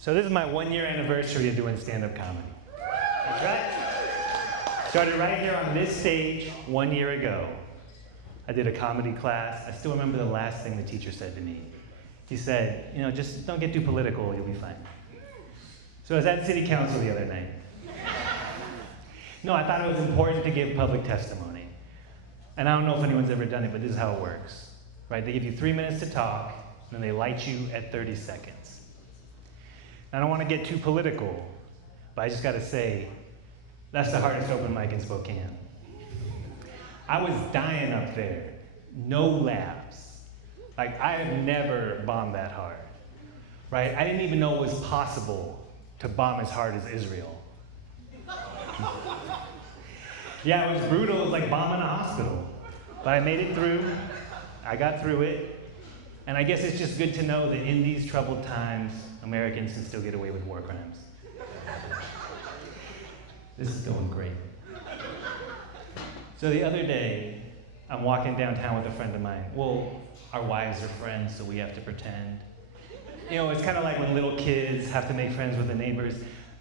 So this is my 1-year anniversary of doing stand-up comedy. That's right. Started right here on this stage 1 year ago. I did a comedy class. I still remember the last thing the teacher said to me. He said, just don't get too political, you'll be fine. So I was at city council the other night. No, I thought it was important to give public testimony. And I don't know if anyone's ever done it, but this is how it works. Right? They give you 3 minutes to talk, and then they light you at 30 seconds. I don't want to get too political, but I just got to say, that's the hardest open mic in Spokane. I was dying up there. No laughs. Like, I have never bombed that hard. Right? I didn't even know it was possible to bomb as hard as Israel. Yeah, it was brutal. It was like bombing a hospital. But I made it through. I got through it. And I guess it's just good to know that in these troubled times, Americans can still get away with war crimes. This is going great. So the other day, I'm walking downtown with a friend of mine. Well, our wives are friends, so we have to pretend. It's kind of like when little kids have to make friends with the neighbors.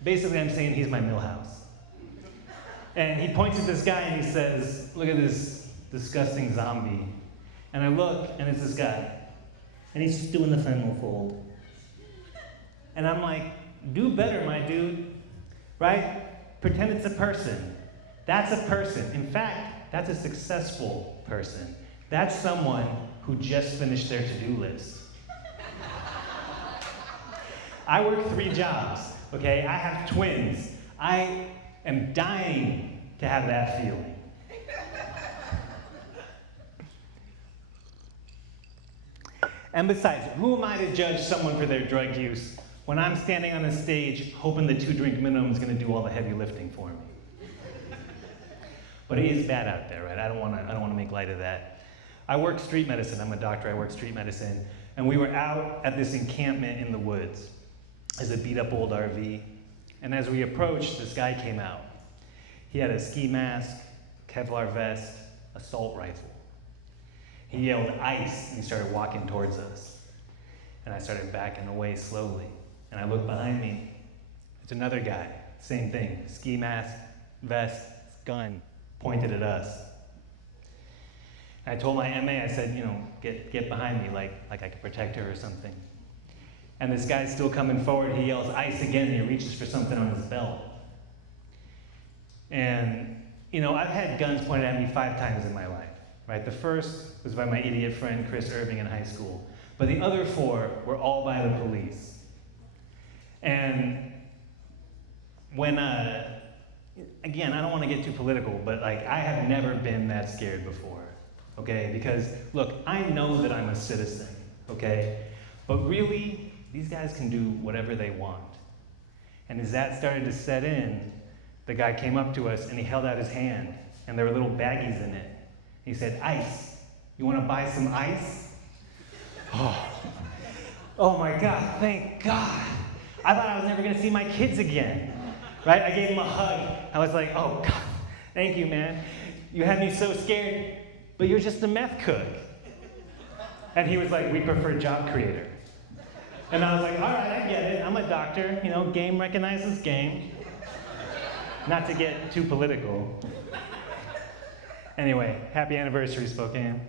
Basically, I'm saying he's my Millhouse. And he points at this guy and he says, look at this disgusting zombie. And I look, and it's this guy. And he's just doing the fentanyl fold. And I'm like, do better, my dude. Right? Pretend it's a person. That's a person. In fact, that's a successful person. That's someone who just finished their to-do list. I work 3 jobs, okay? I have twins. I am dying to have that feeling. And besides, who am I to judge someone for their drug use when I'm standing on a stage hoping the 2-drink minimum is going to do all the heavy lifting for me? But it is bad out there, right? I don't want to make light of that. I work street medicine. I'm a doctor. I work street medicine. And we were out at this encampment in the woods. It's a beat-up old RV. And as we approached, this guy came out. He had a ski mask, Kevlar vest, assault rifle. He yelled, "Ice," and he started walking towards us. And I started backing away slowly. And I looked behind me. It's another guy, same thing, ski mask, vest, gun, pointed at us. And I told my MA, I said, get behind me, like I could protect her or something. And this guy's still coming forward. He yells, "Ice," again, and he reaches for something on his belt. And, I've had guns pointed at me 5 times in my life. Right? The first was by my idiot friend Chris Irving in high school. But the other 4 were all by the police. And when, again, I don't want to get too political, but I have never been that scared before, okay? Because, look, I know that I'm a citizen, okay? But really, these guys can do whatever they want. And as that started to set in, the guy came up to us and he held out his hand, and there were little baggies in it. He said, "Ice. You want to buy some ice?" Oh my God, thank God. I thought I was never going to see my kids again. Right? I gave him a hug. I was like, "Oh God, thank you, man. You had me so scared, but you're just a meth cook." And he was like, "We prefer job creator." And I was like, "All right, I get it. I'm a doctor. Game recognizes game." Not to get too political. Anyway, happy anniversary, Spokane.